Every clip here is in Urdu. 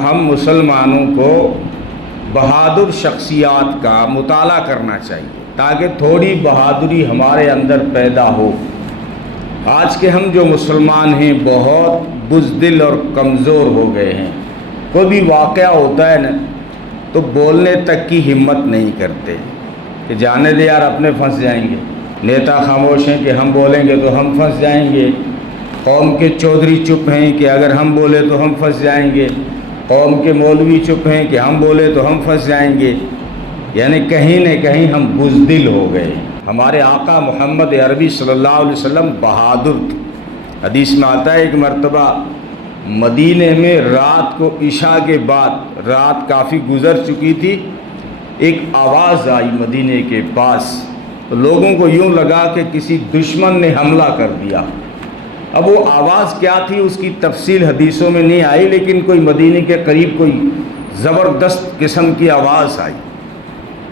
ہم مسلمانوں کو بہادر شخصیات کا مطالعہ کرنا چاہیے تاکہ تھوڑی بہادری ہمارے اندر پیدا ہو۔ آج کے ہم جو مسلمان ہیں بہت بزدل اور کمزور ہو گئے ہیں۔ کوئی بھی واقعہ ہوتا ہے نا تو بولنے تک کی ہمت نہیں کرتے کہ جانے دے یار اپنے پھنس جائیں گے۔ نیتا خاموش ہیں کہ ہم بولیں گے تو ہم پھنس جائیں گے۔ قوم کے چودھری چپ ہیں کہ اگر ہم بولے تو ہم پھنس جائیں گے۔ قوم کے مولوی چپ ہیں کہ ہم بولے تو ہم پھنس جائیں گے۔ یعنی کہیں نہ کہیں ہم بزدل ہو گئے۔ ہمارے آقا محمد عربی صلی اللہ علیہ وسلم بہادر تھے۔ حدیث میں آتا ہے ایک مرتبہ مدینے میں رات کو عشاء کے بعد رات کافی گزر چکی تھی، ایک آواز آئی مدینے کے پاس، تو لوگوں کو یوں لگا کہ کسی دشمن نے حملہ کر دیا۔ اب وہ آواز کیا تھی اس کی تفصیل حدیثوں میں نہیں آئی، لیکن کوئی مدینے کے قریب کوئی زبردست قسم کی آواز آئی،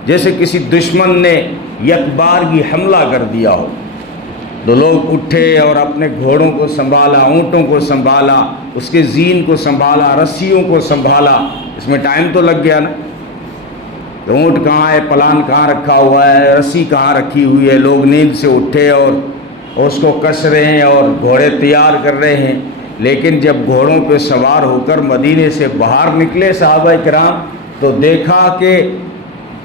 جیسے کسی دشمن نے یکبارگی حملہ کر دیا ہو۔ تو لوگ اٹھے اور اپنے گھوڑوں کو سنبھالا، اونٹوں کو سنبھالا، اس کے زین کو سنبھالا، رسیوں کو سنبھالا۔ اس میں ٹائم تو لگ گیا نا، اونٹ کہاں ہے، پلان کہاں رکھا ہوا ہے، رسی کہاں رکھی ہوئی ہے۔ لوگ نیند سے اٹھے اور اس کو کس رہے ہیں اور گھوڑے تیار کر رہے ہیں۔ لیکن جب گھوڑوں پہ سوار ہو کر مدینے سے باہر نکلے صحابہ کرام تو دیکھا کہ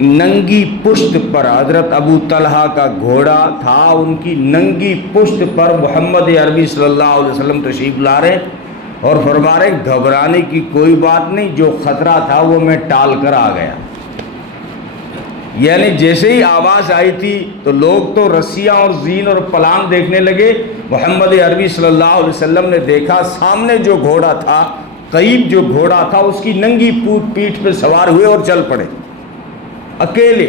ننگی پشت پر حضرت ابو طلحہ کا گھوڑا تھا، ان کی ننگی پشت پر محمد عربی صلی اللہ علیہ وسلم تشریف لا رہے اور فرما رہے گھبرانے کی کوئی بات نہیں، جو خطرہ تھا وہ میں ٹال کر آ گیا۔ یعنی جیسے ہی آواز آئی تھی تو لوگ تو رسیاں اور زین اور پلان دیکھنے لگے۔ محمد عربی صلی اللہ علیہ وسلم نے دیکھا سامنے جو گھوڑا تھا، قریب جو گھوڑا تھا، اس کی ننگی پیٹھ پہ سوار ہوئے اور چل پڑے اکیلے۔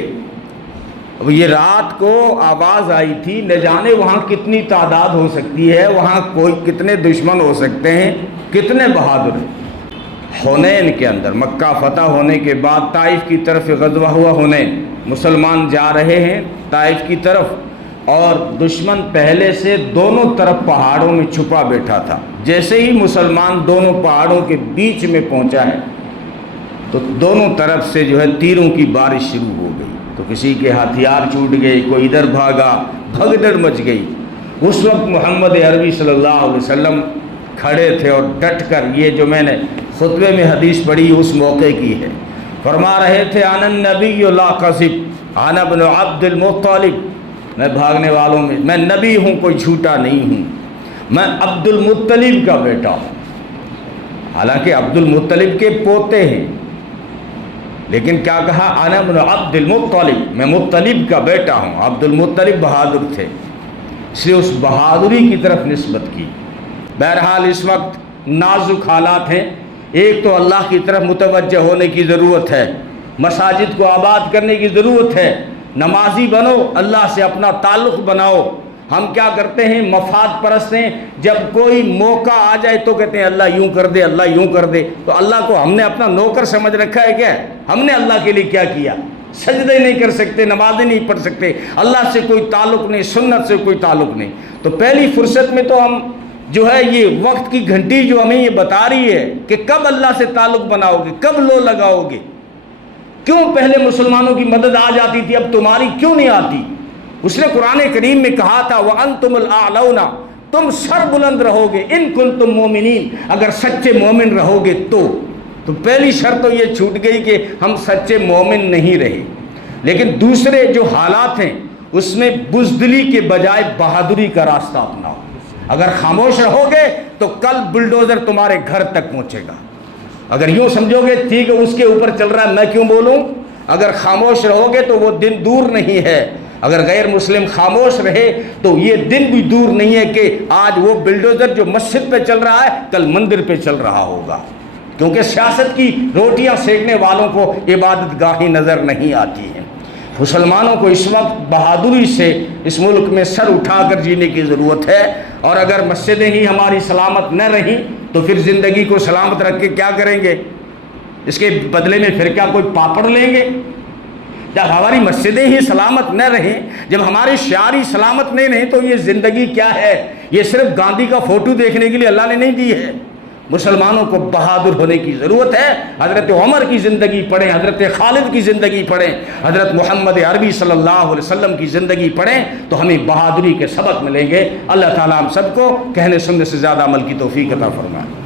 اب یہ رات کو آواز آئی تھی، نہ جانے وہاں کتنی تعداد ہو سکتی ہے، وہاں کوئی کتنے دشمن ہو سکتے ہیں، کتنے بہادر ہیں۔ حنین کے اندر مکہ فتح ہونے کے بعد طائف کی طرف غزوہ ہوا حنین، مسلمان جا رہے ہیں طائف کی طرف اور دشمن پہلے سے دونوں طرف پہاڑوں میں چھپا بیٹھا تھا۔ جیسے ہی مسلمان دونوں پہاڑوں کے بیچ میں پہنچا ہے تو دونوں طرف سے جو ہے تیروں کی بارش شروع ہو گئی، تو کسی کے ہتھیار چھوٹ گئے، کوئی ادھر بھاگا، بھگدڑ مچ گئی۔ اس وقت محمد عربی صلی اللہ علیہ وسلم کھڑے تھے اور ڈٹ کر، یہ جو میں نے خطبے میں حدیث پڑھی اس موقع کی ہے، فرما رہے تھے انا النبی لا کذب انا ابن عبد المطلب، میں بھاگنے والوں میں نبی ہوں، کوئی جھوٹا نہیں ہوں، میں عبد المطلب کا بیٹا ہوں۔ حالانکہ عبد المطلب کے پوتے ہیں، لیکن کیا کہا، انا ابن عبد المطلب، میں مطلب کا بیٹا ہوں۔ عبد المطلب بہادر تھے، اس لیے اس بہادری کی طرف نسبت کی۔ بہرحال اس وقت نازک حالات ہیں، ایک تو اللہ کی طرف متوجہ ہونے کی ضرورت ہے، مساجد کو آباد کرنے کی ضرورت ہے، نمازی بنو، اللہ سے اپنا تعلق بناؤ۔ ہم کیا کرتے ہیں، مفاد پرست ہیں، جب کوئی موقع آ جائے تو کہتے ہیں اللہ یوں کر دے، اللہ یوں کر دے۔ تو اللہ کو ہم نے اپنا نوکر سمجھ رکھا ہے کیا؟ ہم نے اللہ کے لیے کیا کیا؟ سجدے نہیں کر سکتے، نمازیں نہیں پڑھ سکتے، اللہ سے کوئی تعلق نہیں، سنت سے کوئی تعلق نہیں۔ تو پہلی فرصت میں تو ہم جو ہے یہ وقت کی گھنٹی جو ہمیں یہ بتا رہی ہے کہ کب اللہ سے تعلق بناؤ گے، کب لو لگاؤ گے۔ کیوں پہلے مسلمانوں کی مدد آ جاتی تھی، اب تمہاری کیوں نہیں آتی؟ اس نے قرآن کریم میں کہا تھا وَأَنْتُمُ الْأَعْلَوْنَ، تم سر بلند رہو گے، ان کنتم مومنین، اگر سچے مومن رہو گے تو پہلی شرط تو یہ چھوٹ گئی کہ ہم سچے مومن نہیں رہے۔ لیکن دوسرے جو حالات ہیں اس میں بزدلی کے بجائے بہادری کا راستہ اپناؤ۔ اگر خاموش رہو گے تو کل بلڈوزر تمہارے گھر تک پہنچے گا۔ اگر یوں سمجھو گے ٹھیک ہے اس کے اوپر چل رہا ہے میں کیوں بولوں، اگر خاموش رہو گے تو وہ دن دور نہیں ہے۔ اگر غیر مسلم خاموش رہے تو یہ دن بھی دور نہیں ہے کہ آج وہ بلڈوزر جو مسجد پہ چل رہا ہے کل مندر پہ چل رہا ہوگا، کیونکہ سیاست کی روٹیاں سیکنے والوں کو عبادت گاہیں نظر نہیں آتی ہیں۔ مسلمانوں کو اس وقت بہادری سے اس ملک میں سر اٹھا کر جینے کی ضرورت ہے، اور اگر مسجدیں ہی ہماری سلامت نہ رہیں تو پھر زندگی کو سلامت رکھ کے کیا کریں گے؟ اس کے بدلے میں پھر کیا کوئی پاپڑ لیں گے؟ جب ہماری مسجدیں ہی سلامت نہ رہیں، جب ہمارے شعار ہی سلامت نہیں رہیں تو یہ زندگی کیا ہے؟ یہ صرف گاندھی کا فوٹو دیکھنے کے لیے اللہ نے نہیں دی ہے۔ مسلمانوں کو بہادر ہونے کی ضرورت ہے۔ حضرت عمر کی زندگی پڑھیں، حضرت خالد کی زندگی پڑھیں، حضرت محمد عربی صلی اللہ علیہ وسلم کی زندگی پڑھیں تو ہمیں بہادری کے سبق ملیں گے۔ اللہ تعالیٰ ہم سب کو کہنے سننے سے زیادہ عمل کی توفیق عطا فرمائے۔